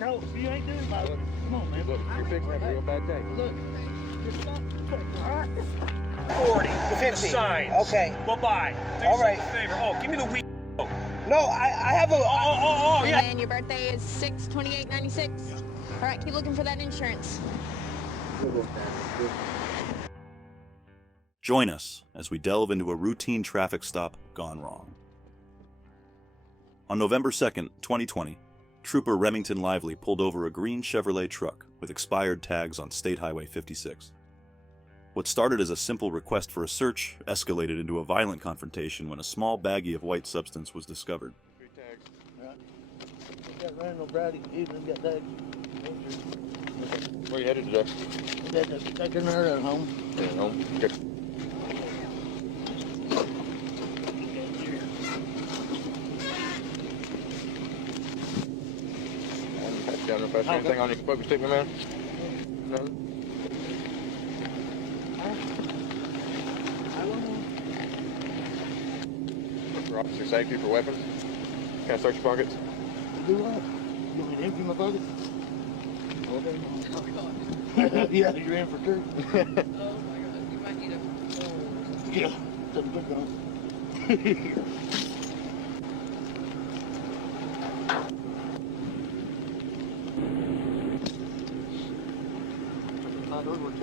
No, you ain't doing about it. Come on, man. Look, you're fixing to have a real bad day. Look, just stop. All right. 40. 50. Signs. Okay. Bye-bye. Do All yourself right. a favor. Oh, give me the weed. No, I have a... Oh, yeah. And your birthday is 6/28/96. All right, keep looking for that insurance. Join us as we delve into a routine traffic stop gone wrong. On November 2nd, 2020, Trooper Remington Lively pulled over a green Chevrolet truck with expired tags on State Highway 56. What started as a simple request for a search escalated into a violent confrontation when a small baggie of white substance was discovered. Got Randall Brady, even got that. Where are you headed today? Taking her at home. Yeah, home. Okay. Down if I see anything on your focus stick, my man? No? For officer safety, for weapons? Can I search your pockets? Do what? You want me to empty my pocket? Okay. Yeah, you're in for two. Oh my god, you might need a... Yeah, something good on. Not over 10.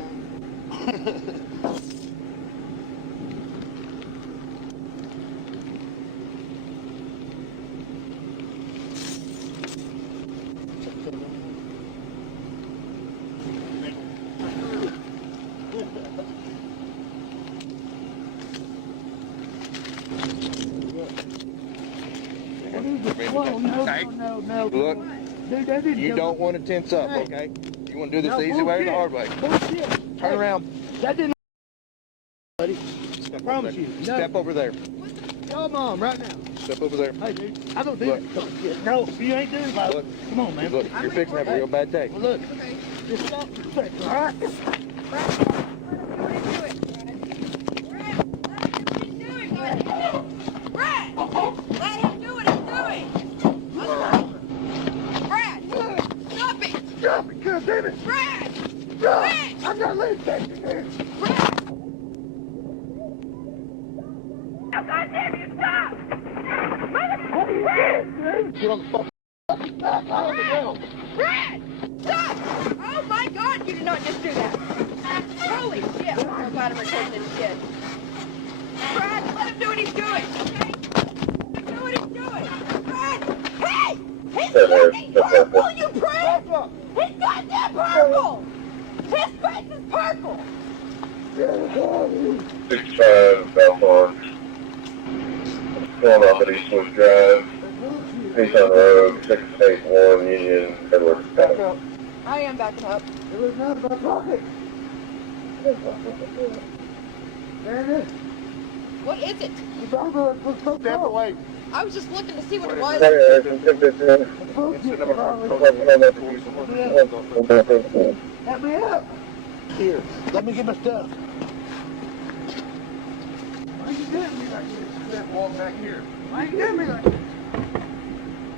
Whoa, no. Look, Dude, that didn't you don't want to tense up, okay? You want to do this the easy way or the hard way? Bullshit. Turn around. That didn't, buddy. Step Promise over there. you. No. Step over there. Come on, right now. Step over there. Hey, dude, I don't do Look. that shit. No, you ain't doing about it. Look. Come on, man. Look, you're fixing to have a real bad day. Well, look, Okay. just stop for a second, all right? Brad, let him do what he's doing. Brad, stop it. Stop it, God damn it. Brad, Stop. Brad, I'm not leaving that in there. Brad. Oh, God damn you, stop. Motherfucker. Get on the fucking back out of the ground. Brad, stop. Oh my God, you did not just do that. Holy shit, I'm glad I'm recording this shit. Brad, let him do what he's doing, okay? Let him do what he's doing. Brad, hey! He's fucking purple, you prick! He's goddamn purple! His face is purple! 65 southbound. Going off at Eastwood Drive. Eastbound Road, 681 Union, Edwards. I am backing up. It was not my pocket. There it is. What is it? It's over. It's so Step away. I was just looking to see what it was. Help me up. Here, let me get my stuff. Why you doing me like this? Step walk back here. Why you doing me like this?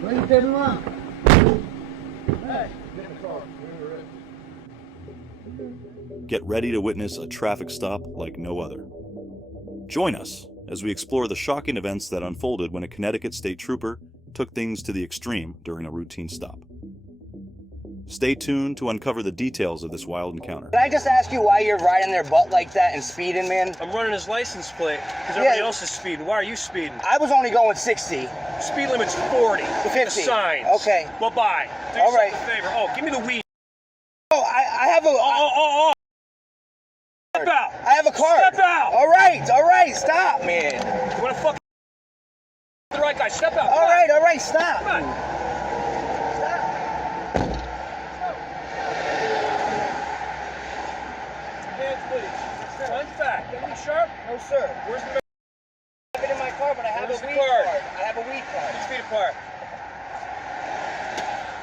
Why you standing along? Hey. Get in the car. Get ready to witness a traffic stop like no other. Join us as we explore the shocking events that unfolded when a Connecticut state trooper took things to the extreme during a routine stop. Stay tuned to uncover the details of this wild encounter. Can I just ask you why you're riding their butt like that and speeding, man? I'm running his license plate because everybody else is speeding. Why are you speeding? I was only going 60. Speed limit's 40. 50. Signs. Okay. Bye-bye. Do All yourself right. a favor. Oh, give me the weed. Oh, I have a... Oh. Step out. I have a card. Step out. All right, stop, man. You want to fuck the right guy? Step out. All right, stop. Come on. Hands, please. Hands back. Anything sharp? No, sir. Where's the I have it in my car, but I have Where's a the weed card? card. I have a weed card. 6 feet apart.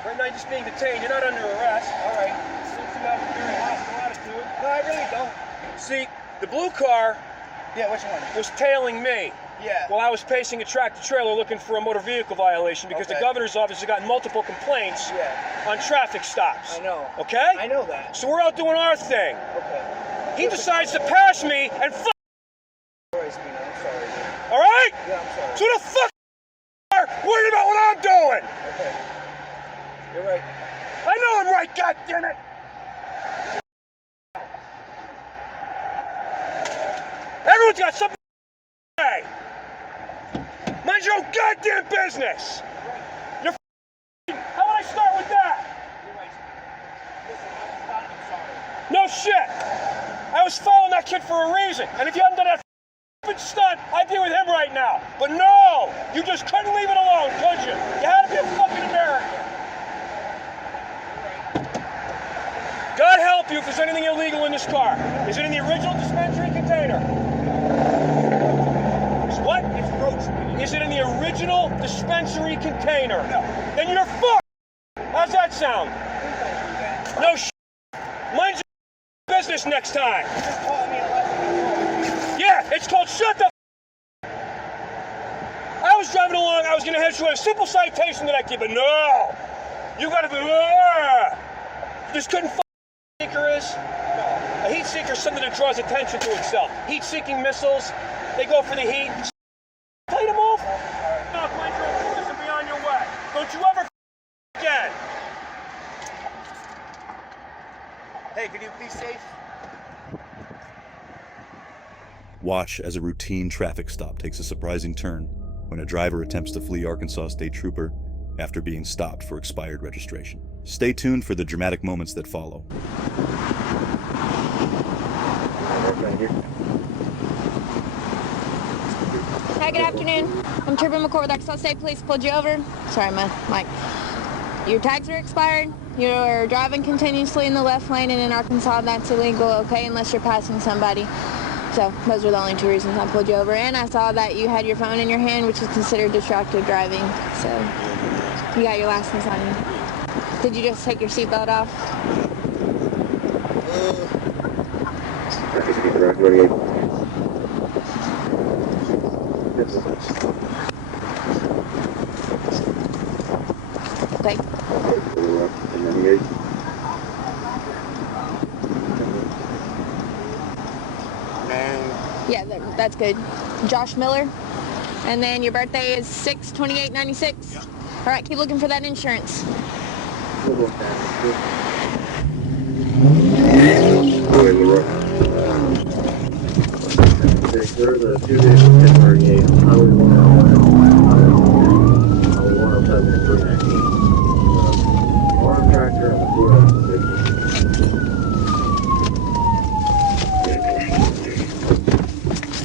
Right now you're just being detained. You're not under arrest. All right. Seems you have a very hostile attitude. No, I really don't. See, the blue car Yeah, which one? was tailing me. Yeah. While I was pacing a tractor-trailer looking for a motor vehicle violation because the governor's office has gotten multiple complaints on traffic stops. I know. Okay? I know that. So we're out doing our thing. Okay. He decides to pass me and fuck. I'm sorry, dude. All right? Yeah, I'm sorry. So the fuck are worried about what I'm doing? Okay. You're right. I know I'm right, goddammit! Everyone's got something to say. Mind your own goddamn business. You're how would I start with that? You're right. Listen, I'm sorry. No shit. I was following that kid for a reason, and if you hadn't done that stunt, I'd be with him right now. But no, you just couldn't leave it alone, could you? You had to be a fucking American. God help you if there's anything illegal in this car. Is it in the original dispensary container? What? It's roach. Is it in the original dispensary container? No. Then you're fucked. How's that sound? No shit. Mind your business next time. Just calling me a lesson. Yeah, it's called shut the I was driving along, I was going to head to a simple citation that I give, but no! You gotta be, you just couldn't find what a heat seeker is? A heat seeker is something that draws attention to itself. Heat-seeking missiles, they go for the heat. Tell you to move? Knock my course and be on your way. Don't you ever again. Hey, could you be safe? Watch as a routine traffic stop takes a surprising turn when a driver attempts to flee Arkansas State Trooper after being stopped for expired registration. Stay tuned for the dramatic moments that follow. Hi, good afternoon. I'm Trooper McCord with Arkansas State Police. Pulled you over. Sorry, my mic. Your tags are expired. You're driving continuously in the left lane, and in Arkansas, that's illegal, okay, unless you're passing somebody. So those were the only two reasons I pulled you over. And I saw that you had your phone in your hand, which is considered distracted driving. So you got your license on you. Did you just take your seatbelt off? Okay. Yeah, that's good. Josh Miller. And then your birthday is 6/28/96. Yep. All right, keep looking for that insurance.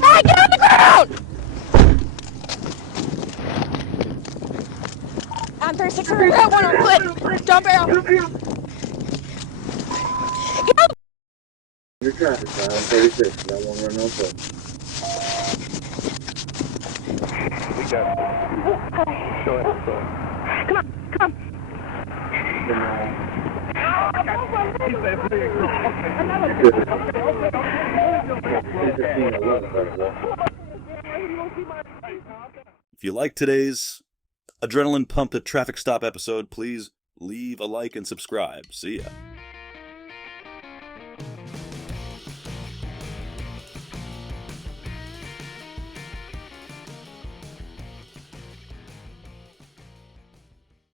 Hey, get on the ground! I'm 36, we got one on foot. Jump barrel. Get on. Your traffic sign, 36, got one running on foot. We got it. Show it. Come on, come on. He said, please. If you like today's adrenaline pumped traffic stop episode, please leave a like and subscribe. See ya.